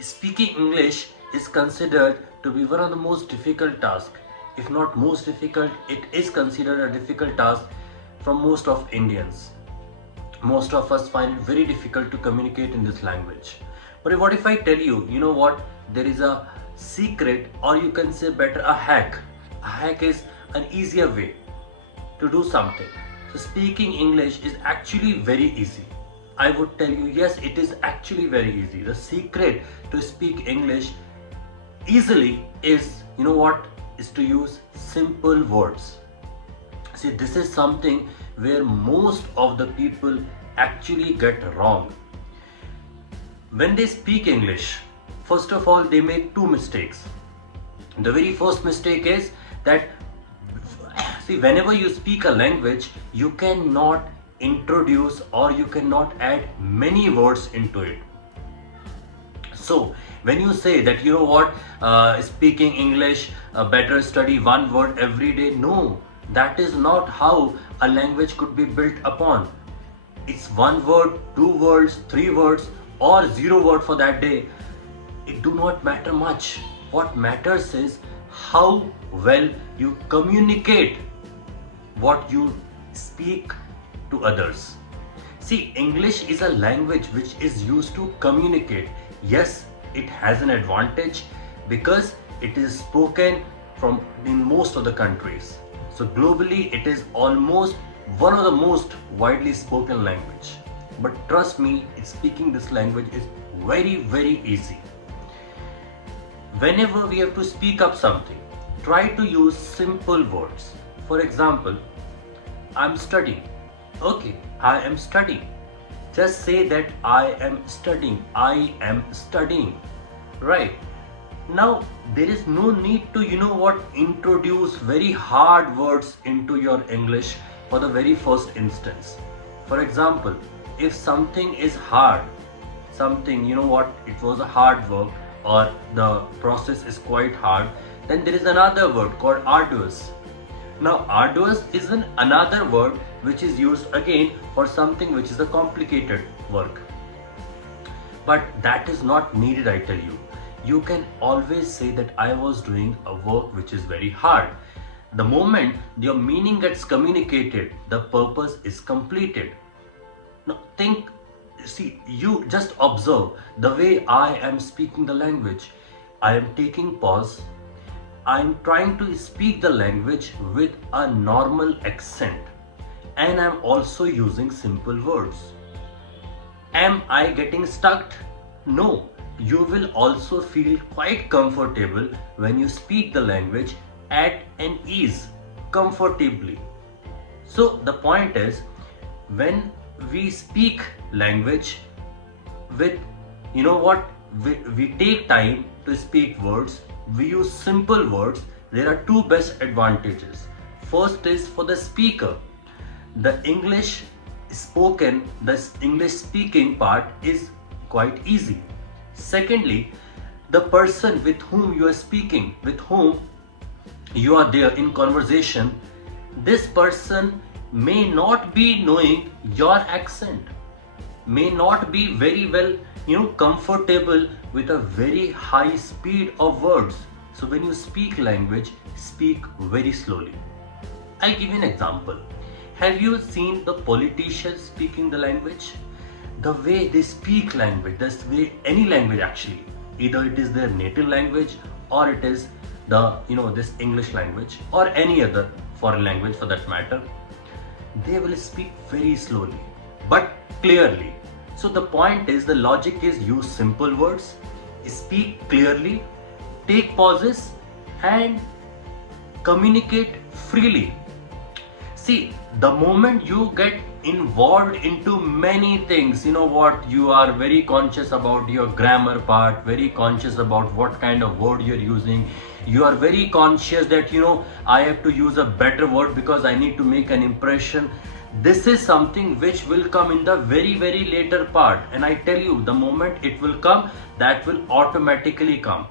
Speaking English is considered to be one of the most difficult tasks. If not most difficult, it is considered a difficult task from most of Indians. Most of us find it very difficult to communicate in this language. But what if I tell you, you know what, there is a secret, or you can say better, a hack. A hack is an easier way to do something. So speaking English is actually very easy. I would tell you, yes, it is actually very easy. The secret to speak English easily is, you know what, is to use simple words. See, this is something where most of the people actually get wrong. When they speak English, first of all, they make two mistakes. The very first mistake is that, see, whenever you speak a language, you cannot introduce or you cannot add many words into it. So when you say that, you know what, speaking English, better study one word every day, no, that is not how a language could be built upon. It's one word, two words, three words, or zero word for that day. It do not matter much. What matters is how well you communicate what you speak to others. See, English is a language which is used to communicate. Yes, it has an advantage because it is spoken from in most of the countries. So globally, it is almost one of the most widely spoken language. But trust me, speaking this language is very, very easy. Whenever we have to speak up something, try to use simple words. For example, I'm studying. Okay, I am studying. Just say that I am studying. I am studying. Right. Now, there is no need to, you know what, introduce very hard words into your English for the very first instance. For example, if something is hard, something, you know what, it was a hard work or the process is quite hard, then there is another word called arduous. Now, arduous is another word which is used again for something which is a complicated work. But that is not needed, I tell you. You can always say that I was doing a work which is very hard. The moment your meaning gets communicated, the purpose is completed. Now you just observe the way I am speaking the language. I am taking pause. I am trying to speak the language with a normal accent. And I am also using simple words. Am I getting stuck? No. You will also feel quite comfortable when you speak the language at an ease, comfortably. So the point is, when we speak language with, you know what, we take time to speak words, we use simple words, there are two best advantages. First is for the speaker. The English spoken, the English speaking part is quite easy. Secondly, the person with whom you are speaking, with whom you are there in conversation, this person may not be knowing your accent, may not be very well, comfortable with a very high speed of words. So when you speak language, speak very slowly. I'll give you an example. Have you seen the politicians speaking the language? The way they speak language, this way, any language actually, either it is their native language or it is the, this English language or any other foreign language for that matter, they will speak very slowly but clearly. So the point is, the logic is use simple words, speak clearly, take pauses and communicate freely. See, the moment you get involved into many things, you know what, you are very conscious about your grammar part, very conscious about what kind of word you're using. You are very conscious that, I have to use a better word because I need to make an impression. This is something which will come in the very, very later part. And I tell you, the moment it will come, that will automatically come.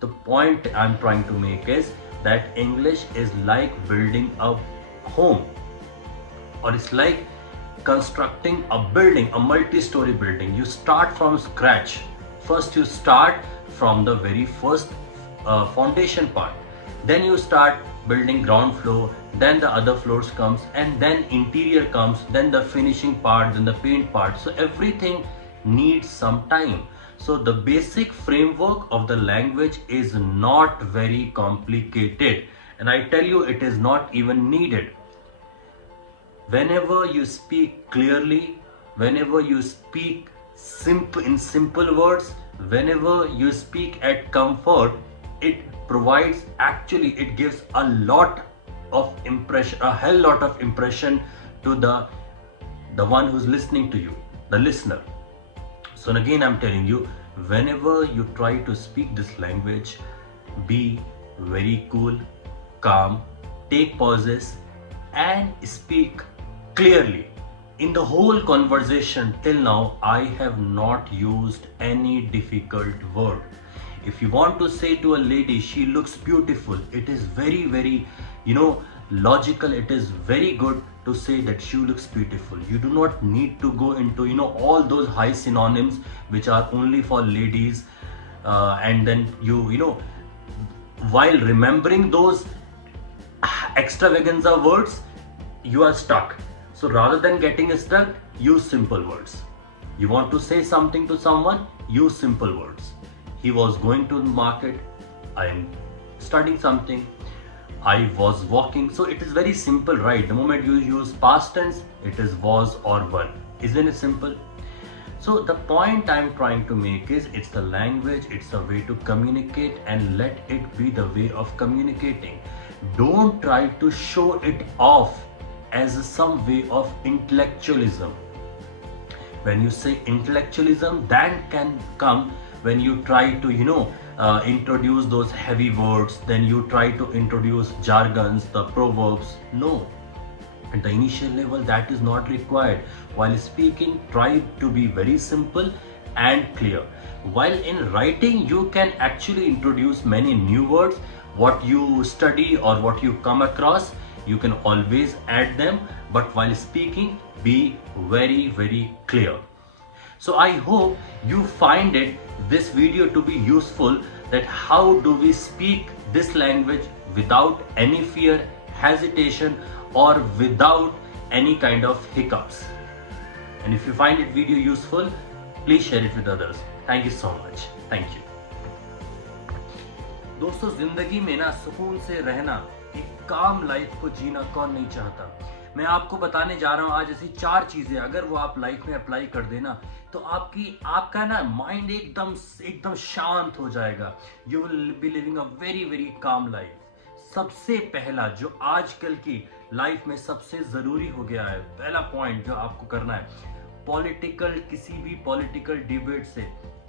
The point I'm trying to make is that English is like building a home, or it's like constructing a building, a multi-story building. You start from scratch. First you start from the very first foundation part, then you start building ground floor, then the other floors comes, and then interior comes, then the finishing part, then the paint part. So everything needs some time. So the basic framework of the language is not very complicated, and I tell you, it is not even needed. Whenever you speak clearly, whenever you speak in simple words, whenever you speak at comfort, it provides, actually it gives a lot of impression, a hell lot of impression to the one who's listening to you, the listener. So again, I'm telling you, whenever you try to speak this language, be very cool, calm, take pauses, and speak clearly. In the whole conversation till now, I have not used any difficult word. If you want to say to a lady, she looks beautiful, it is very, logical. It is very good to say that she looks beautiful. You do not need to go into, all those high synonyms which are only for ladies. And then while remembering those extravaganza words, you are stuck. So rather than getting stuck, use simple words. You want to say something to someone, use simple words. He was going to the market, I am studying something, I was walking. So it is very simple, right? The moment you use past tense, it is was or were. Isn't it simple? So the point I'm trying to make is, it's the language, it's a way to communicate, and let it be the way of communicating. Don't try to show it off as some way of intellectualism. When you say intellectualism, that can come when you try to introduce those heavy words, then you try to introduce jargons, the proverbs. No, at the initial level that is not required. While speaking, try to be very simple and clear. While in writing, you can actually introduce many new words. What you study or what you come across, you can always add them, but while speaking, be very clear. So I hope you find this video to be useful, that how do we speak this language without any fear, hesitation, or without any kind of hiccups. And if you find it video useful, please share it with others. Thank you so much. Thank you. दोस्तों, जिंदगी में ना सुकून से रहना, एक काम लाइफ को जीना कौन नहीं चाहता। मैं आपको बताने जा रहा हूँ आज ऐसी 4 चीजें, अगर वो आप लाइफ में अप्लाई कर देना तो आपका ना माइंड एकदम शांत हो जाएगा। You will be living a very calm life. सबसे पहला जो आजकल की लाइफ में सबसे जरूरी हो गया है, पहला पॉइंट जो आपको करना है, किसी भी पॉलिटिकल डिबेट से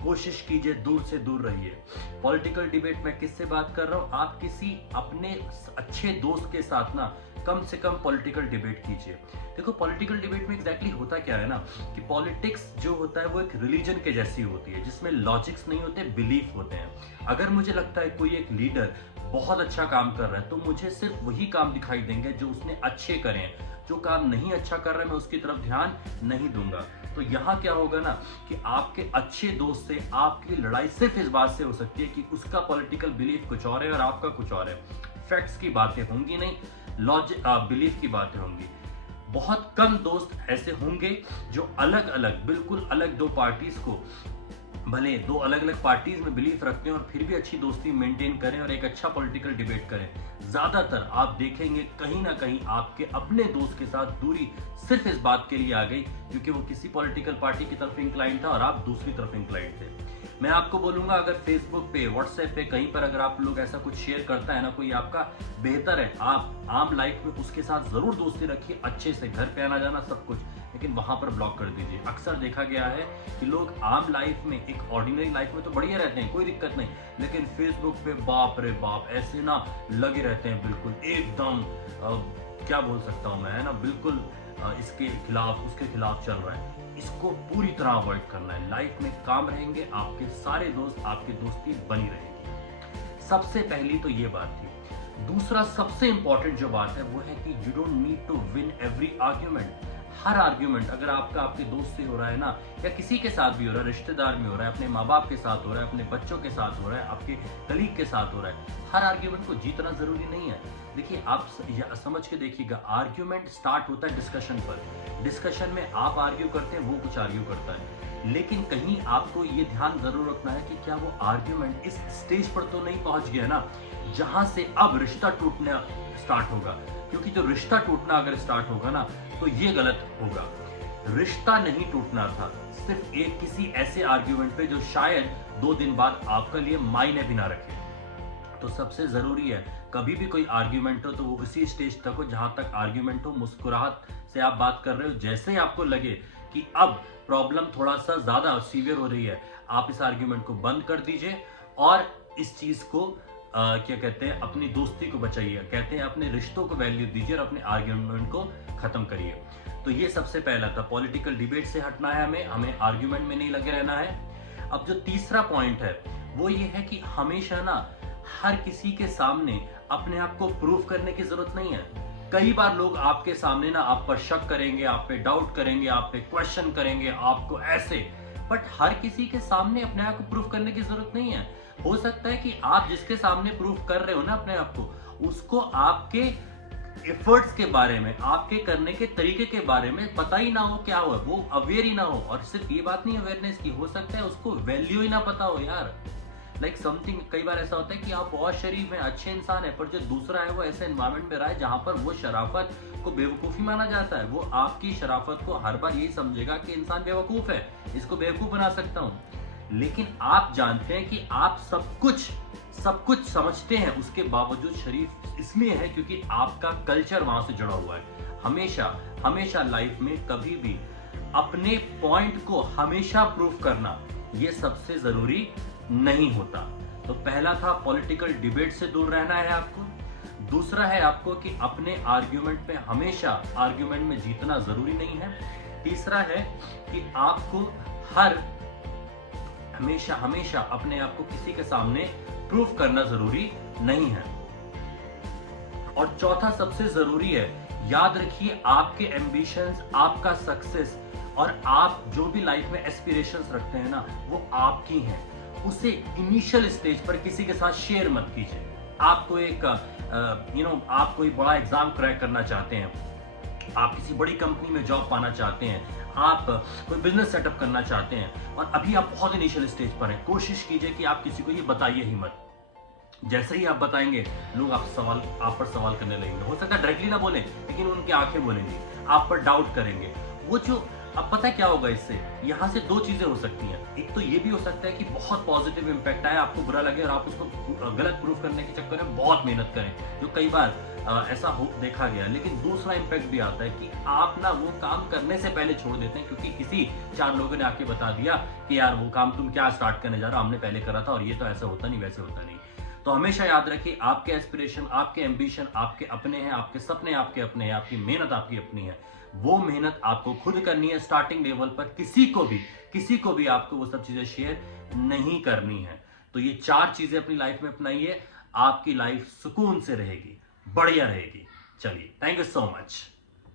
कोशिश कीजिए दूर से दूर रहिए। पॉलिटिकल डिबेट में किससे बात कर रहा हूं, आप किसी अपने अच्छे दोस्त के साथ ना कम से कम पॉलिटिकल डिबेट कीजिए। देखो, पॉलिटिकल डिबेट में एग्जैक्टली होता क्या है ना, कि पॉलिटिक्स जो होता है वो एक रिलीजन के जैसी होती है, जिसमें लॉजिक्स नहीं होते, बिलीफ होते हैं। अगर मुझे लगता है कोई एक लीडर बहुत अच्छा काम कर रहा है, तो मुझे सिर्फ वही काम दिखाई देंगे जो उसने अच्छे करे हैं। जो काम नहीं अच्छा कर रहा है, मैं उसकी तरफ ध्यान नहीं दूंगा। तो यहाँ क्या होगा ना, कि आपके अच्छे दोस्त से आपकी लड़ाई सिर्फ इस बात से हो सकती है कि उसका पॉलिटिकल बिलीफ कुछ और है और आपका कुछ और है। फैक्ट्स की बातें होंगी नहीं, बिलीफ की बातें होंगी। बहुत कम दोस्त ऐसे होंगे जो बिल्कुल अलग दो पार्टीज को, भले दो अलग अलग पार्टीज में बिलीफ रखते हैं और फिर भी अच्छी दोस्ती मेंटेन करें और एक अच्छा पॉलिटिकल डिबेट करें। ज्यादातर आप देखेंगे कहीं ना कहीं आपके अपने दोस्त के साथ दूरी सिर्फ इस बात के लिए आ गई क्योंकि वो किसी पॉलिटिकल पार्टी की तरफ इंक्लाइन था और आप दूसरी तरफ इंक्लाइन थे। मैं आपको बोलूंगा, अगर फेसबुक पे, व्हाट्सएप पे, कहीं पर अगर आप लोग ऐसा कुछ शेयर करता है ना कोई आपका, बेहतर है आप आम लाइफ में उसके साथ जरूर दोस्ती रखिए, अच्छे से घर पे आना जाना सब कुछ, लेकिन वहां पर ब्लॉक कर दीजिए। अक्सर देखा गया है कि लोग आम लाइफ में, एक ऑर्डिनरी लाइफ में तो बढ़िया रहते हैं, कोई दिक्कत नहीं, लेकिन फेसबुक पे बाप रे बाप ऐसे ना लगे रहते हैं, बिल्कुल एकदम क्या बोल सकता हूं मैं, है ना, बिल्कुल इसके खिलाफ उसके खिलाफ चल रहा है। इसको पूरी तरह अवॉइड करना है। लाइफ में काम रहेंगे, आपके सारे दोस्त, आपकी दोस्ती बनी रहेगी। सबसे पहली तो ये बात थी। दूसरा सबसे इंपॉर्टेंट जो बात है वो है कि you don't need to win every argument. हर आर्ग्यूमेंट अगर आपका आपके दोस्त से हो रहा है ना, या किसी के साथ भी हो रहा है, रिश्तेदार में हो रहा है, अपने माँ बाप के साथ हो रहा है, अपने बच्चों के साथ हो रहा है, आपके कलीग के साथ हो रहा है, हर आर्ग्यूमेंट को जीतना जरूरी नहीं है। देखिए आप समझ के देखिएगा, आर्ग्यूमेंट स्टार्ट होता है डिस्कशन पर। डिस्कशन में आप आर्ग्यू करते हैं, वो कुछ आर्ग्यू करता है, लेकिन कहीं आपको ये ध्यान जरूर रखना है कि क्या वो आर्ग्यूमेंट इस स्टेज पर तो नहीं पहुंच गया ना जहां से अब रिश्ता टूटना स्टार्ट होगा। क्योंकि जो रिश्ता टूटना अगर स्टार्ट होगा ना तो ये गलत होगा। रिश्ता नहीं टूटना था, सिर्फ एक किसी ऐसे आर्ग्यूमेंट पे जो शायद 2 दिन बाद आपके लिए मायने भी ना रखे। तो सबसे जरूरी है कभी भी कोई आर्ग्यूमेंट हो तो वो उसी स्टेज तक हो जहां तक आर्ग्यूमेंट हो, मुस्कुराहट से आप बात कर रहे हो। जैसे ही आपको लगे कि अब प्रॉब्लम थोड़ा सा ज्यादा सीवियर हो रही है, आप इस आर्ग्यूमेंट को बंद कर दीजिए और इस चीज को क्या कहते हैं, अपनी दोस्ती को बचाइए। कहते हैं अपने रिश्तों को वैल्यू दीजिए और अपने आर्ग्यूमेंट को खत्म करिए। तो ये सबसे पहला था, पॉलिटिकल डिबेट से हटना है, हमें आर्ग्यूमेंट में नहीं लगे रहना है। अब जो तीसरा पॉइंट है वो ये है कि हमेशा ना हर किसी के सामने अपने आप को प्रूव करने की जरूरत नहीं है। कई बार लोग आपके सामने ना आप पर शक करेंगे, आप पे डाउट करेंगे, आप पे क्वेश्चन करेंगे, आपको ऐसे, बट हर किसी के सामने अपने आप को प्रूव करने की जरूरत नहीं है। हो सकता है कि आप जिसके सामने प्रूव कर रहे हो ना अपने आप को, उसको आपके एफर्ट्स के बारे में, आपके करने के तरीके के बारे में पता ही ना हो क्या हो, वो अवेयर ही ना हो। और सिर्फ ये बात नहीं अवेयरनेस की, हो सकता है उसको वैल्यू ही ना पता हो यार। लाइक समथिंग, कई बार ऐसा होता है कि आप बहुत शरीफ हैं, अच्छे इंसान है, पर जो दूसरा है वो ऐसे एनवायरमेंट में रहा है जहां पर वो शराफत को बेवकूफी माना जाता है। वो आपकी शराफत को हर बार यही समझेगा कि इंसान बेवकूफ है, इसको बेवकूफ बना सकता हूं। लेकिन आप जानते हैं कि आप सब कुछ समझते हैं, उसके बावजूद शरीफ इसलिए है क्योंकि आपका कल्चर वहां से जुड़ा हुआ है। हमेशा लाइफ में कभी भी अपने पॉइंट को हमेशा प्रूव करना ये सबसे जरूरी नहीं होता। तो पहला था पॉलिटिकल डिबेट से दूर रहना है आपको। दूसरा है आपको कि अपने आर्ग्यूमेंट में हमेशा आर्ग्यूमेंट में जीतना जरूरी नहीं है। तीसरा है कि आपको हमेशा अपने आप को किसी के सामने प्रूव करना जरूरी नहीं है। और चौथा सबसे जरूरी है, याद रखिए आपके एम्बिशंस, आपका सक्सेस और आप जो भी लाइफ में एस्पिरेशंस रखते हैं ना, वो आपकी हैं। उसे इनिशियल स्टेज पर किसी के साथ शेयर मत कीजिए। आपको एक आप कोई बड़ा एग्जाम क्रैक करना चाहते हैं, आप किसी बड़ी कंपनी में जॉब पाना चाहते हैं, आप कोई बिजनेस सेटअप करना चाहते हैं और अभी आप बहुत इनिशियल स्टेज पर हैं, कोशिश कीजिए कि आप किसी को ये बताइए ही मत। जैसे ही आप बताएंगे लोग आप पर सवाल करने लगेंगे। हो सकता है डायरेक्टली ना बोले, लेकिन उनकी आंखें बोलेंगी, आप पर डाउट करेंगे। वो जो अब पता है क्या होगा इससे, यहां से 2 चीजें हो सकती हैं। एक तो ये भी हो सकता है कि बहुत पॉजिटिव इंपैक्ट आए, आपको बुरा लगे और आप उसको गलत प्रूफ करने के चक्कर में बहुत मेहनत करें, जो कई बार ऐसा देखा गया। लेकिन दूसरा इंपैक्ट भी आता है कि आप ना वो काम करने से पहले छोड़ देते हैं, क्योंकि किसी 4 लोगों ने आके बता दिया कि यार वो काम तुम क्या स्टार्ट करने जा रहे हो, हमने पहले करा था और ये तो ऐसा होता नहीं, वैसे होता नहीं। तो हमेशा याद रखिए, आपके एस्पिरेशन, आपके एम्बिशन आपके अपने हैं, आपके सपने आपके अपने हैं, आपकी मेहनत आपकी अपनी है। वो मेहनत आपको खुद करनी है स्टार्टिंग लेवल पर, किसी को भी आपको वो सब चीजें शेयर नहीं करनी है। तो ये 4 चीजें अपनी लाइफ में अपनाइए, आपकी लाइफ सुकून से रहेगी, बढ़िया रहेगी। चलिए, थैंक यू सो मच।